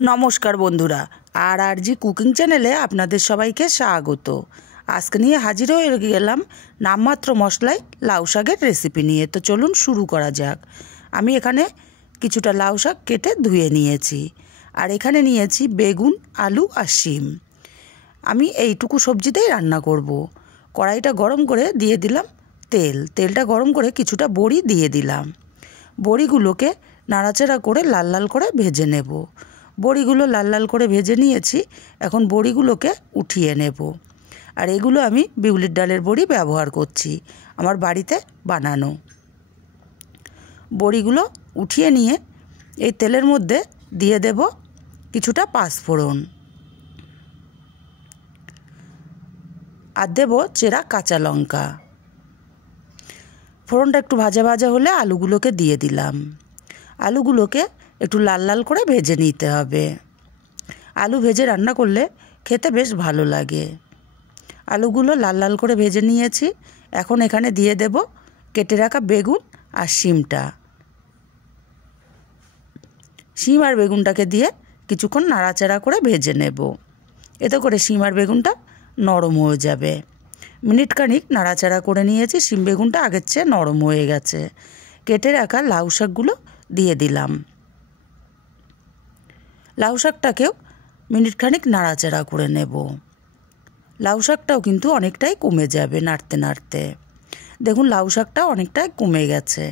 नमस्कार बंधुरा RG cooking चैनेले आपनादेर सबाइके स्वागत। आजके निये हाजिर हये गेलाम नाममात्र मशलाय लाउ शाकेर रेसिपि निये। तो चलुन शुरू करा जाक। आमी एखाने किछुटा लाउ शाक केटे धुए नियेछि आर एखाने नियेछि बेगुन आलू आर शिम। आमी एइटुकु सब्जितेई रान्ना करब। कड़ाइटा गरम करे दिये दिलाम तेल। तेलटा गरम करे किछुटा बड़ी दिये दिलाम। बड़ीगुलोके नाड़ाचाड़ा करे लाल लाल करे भेजे नेब। बड़ीगुलो लाल लाल करे भेजे निয়েছি। এখন বড়িগুলোকে উঠিয়ে নেব। আর এগুলো আমি বিউলির ডালের বড়ি ব্যবহার করছি, আমার বাড়িতে বানানো। বড়িগুলো উঠিয়ে নিয়ে এই তেলের মধ্যে দিয়ে দেব কিছুটা পাঁচফোড়ন আর দেব চেরা কাঁচা লঙ্কা। ফোড়নটা একটু ভাজা ভাজা হলে আলুগুলোকে দিয়ে দিলাম। আলুগুলোকে একটু লাল লাল করে ভেজে নিতে হবে। আলু ভেজে রান্না করলে খেতে বেশ ভালো লাগে। আলুগুলো লাল লাল করে ভেজে নিয়েছি। এখন এখানে দিয়ে দেব কেটে রাখা বেগুন আর শিমটা। শিম আর বেগুনটাকে দিয়ে কিছুক্ষণ নাড়াচাড়া করে ভেজে নেব। এতে করে শিম আর বেগুনটা নরম হয়ে যাবে। মিনিট খানিক নাড়াচাড়া করে নিয়েছি। শিম বেগুনটা আগের চেয়ে নরম হয়ে গেছে। কেটে রাখা লাউ শাকগুলো দিয়ে দিলাম। লাউ শাকটাকেও মিনিট খানিক নাড়াচাড়া করে নেব। লাউ শাকটাও কিন্তু অনেকটাই কমে যাবে নাড়তে নাড়তে। দেখুন লাউ শাকটাও অনেকটাই কমে গেছে।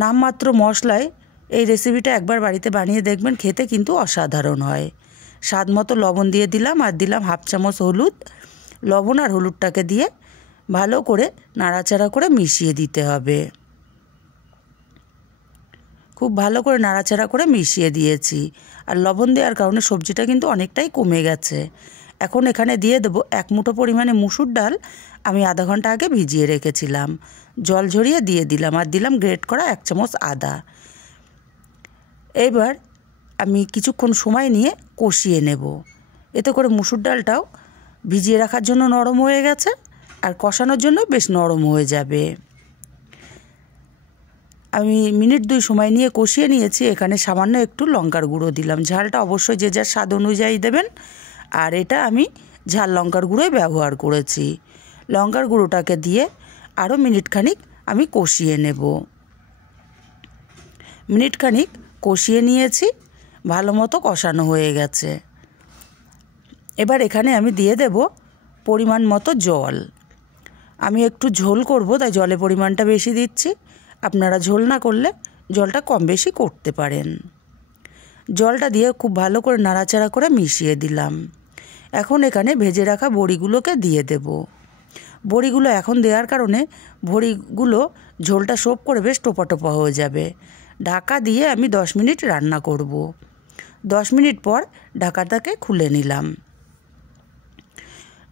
নামমাত্র মশলায় এই রেসিপিটা একবার বাড়িতে বানিয়ে দেখবেন, খেতে কিন্তু অসাধারণ হয়। স্বাদ মতো লবণ দিয়ে দিলাম আর দিলাম হাফ চামচ হলুদ। লবণ আর হলুদটাকে দিয়ে ভালো করে নাড়াচাড়া করে মিশিয়ে দিতে হবে। খুব ভালো করে নাড়াচাড়া করে মিশিয়ে দিয়েছি। আর লবণ দেওয়ার কারণে সবজিটা কিন্তু অনেকটাই কমে গেছে। এখন এখানে দিয়ে দেবো এক মুঠো পরিমাণে মুসুর ডাল। আমি আধা ঘন্টা আগে ভিজিয়ে রেখেছিলাম। জল ঝরিয়ে দিয়ে দিলাম আর দিলাম গ্রেট করা এক চামচ আদা। এবার আমি কিছুক্ষণ সময় নিয়ে কষিয়ে নেব। এতে করে মুসুর ডালটাও ভিজিয়ে রাখার জন্য নরম হয়ে গেছে আর কষানোর জন্য বেশ নরম হয়ে যাবে। আমি মিনিট 2 সময় নিয়ে কষিয়ে নিয়েছি। এখানে সামান্য একটু লঙ্কার গুঁড়ো দিলাম। ঝালটা অবশ্যই যে যার স্বাদ অনুযায়ী দেবেন। আর এটা আমি ঝাল লঙ্কার গুঁড়োই ব্যবহার করেছি। লঙ্কার গুঁড়োটাকে দিয়ে আরও মিনিট খানিক আমি কষিয়ে নেব। মিনিট খানিক কষিয়ে নিয়েছি। ভালো মতো কষানো হয়ে গেছে। এবার এখানে আমি দিয়ে দেব পরিমাণ মতো জল। আমি একটু ঝোল করব, তাই জলের পরিমাণটা বেশি দিচ্ছি। আপনারা ঝোল না করলে জলটা কম বেশি করতে পারেন। জলটা দিয়ে খুব ভালো করে নাড়াচাড়া করে মিশিয়ে দিলাম। এখন এখানে ভেজে রাখা বড়িগুলোকে দিয়ে দেব। বড়িগুলো এখন দেওয়ার কারণে বড়িগুলো ঝোলটা সোপ করে বেশ টোপা টোপা হয়ে যাবে। ঢাকা দিয়ে আমি 10 মিনিট রান্না করব। 10 মিনিট পর ঢাকাটাকে খুলে নিলাম।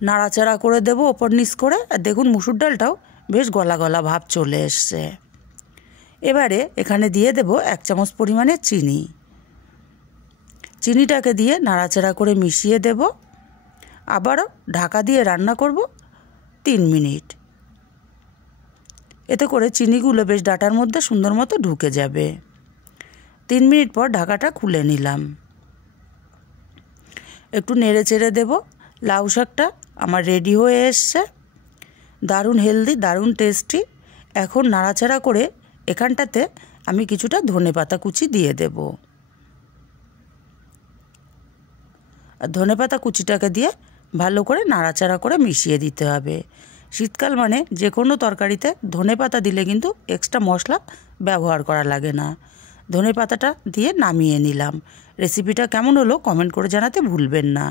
নাড়াচাড়া করে দেব ওপর নিচ করে। আর দেখুন মুসুর ডালটাও বেশ গলা গলা ভাব চলে এসছে। এবারে এখানে দিয়ে দেব 1 চামচ পরিমাণে চিনি। চিনিটাকে দিয়ে নাড়াচাড়া করে মিশিয়ে দেব। আবারও ঢাকা দিয়ে রান্না করব 3 মিনিট। এতে করে চিনিগুলো বেশ ডাটার মধ্যে সুন্দর মতো ঢুকে যাবে। 3 মিনিট পর ঢাকাটা খুলে নিলাম। একটু নেড়ে চেড়ে দেব। লাউ শাকটা আমার রেডি হয়ে এসছে। দারুণ হেলদি, দারুণ টেস্টি। এখন নাড়াচাড়া করে এখানটাতে আমি কিছুটা ধনেপাতা কুচি দিয়ে দেব। আর ধনেপাতা কুচিটাকে দিয়ে ভালো করে নাড়াচাড়া করে মিশিয়ে দিতে হবে। শীতকাল মানে যে কোনো তরকারিতে ধনেপাতা দিলে কিন্তু এক্সট্রা মশলা ব্যবহার করা লাগে না। ধনেপাতাটা দিয়ে নামিয়ে নিলাম। রেসিপিটা কেমন হলো কমেন্ট করে জানাতে ভুলবেন না।